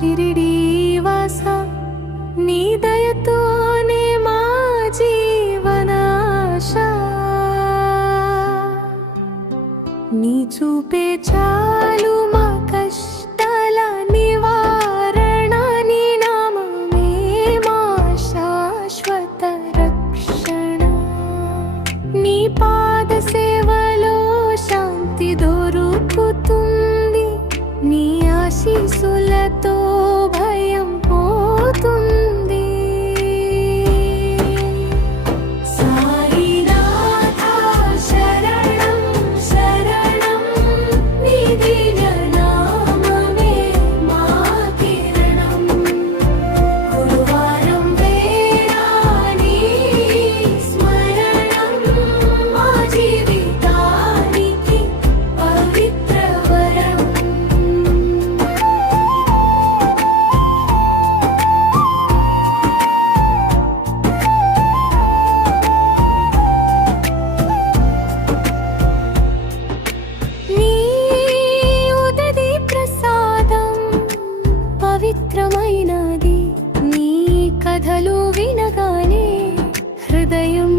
షిరిడీవాస నీ దయతోనే మా జీవనాశ నీ చూపే చాలు మా కష్టాల నివారణ నీ నామమే మా శాశ్వత రక్షణ నీ పాద సేవలో శాంతి దొరుకుతుంది నీ ఆశీస్సులతో భయం పోతుంది సాయినాథ శరణం శరణం నీ దివ్యనామమే మా కిరణం గురువారం వేళ నీ స్మరణం మా జీవితానికి పవిత్ర వరం నీ ఉదది ప్రసాదం పవిత్రమైనది నీ కథలు వినగానే హృదయం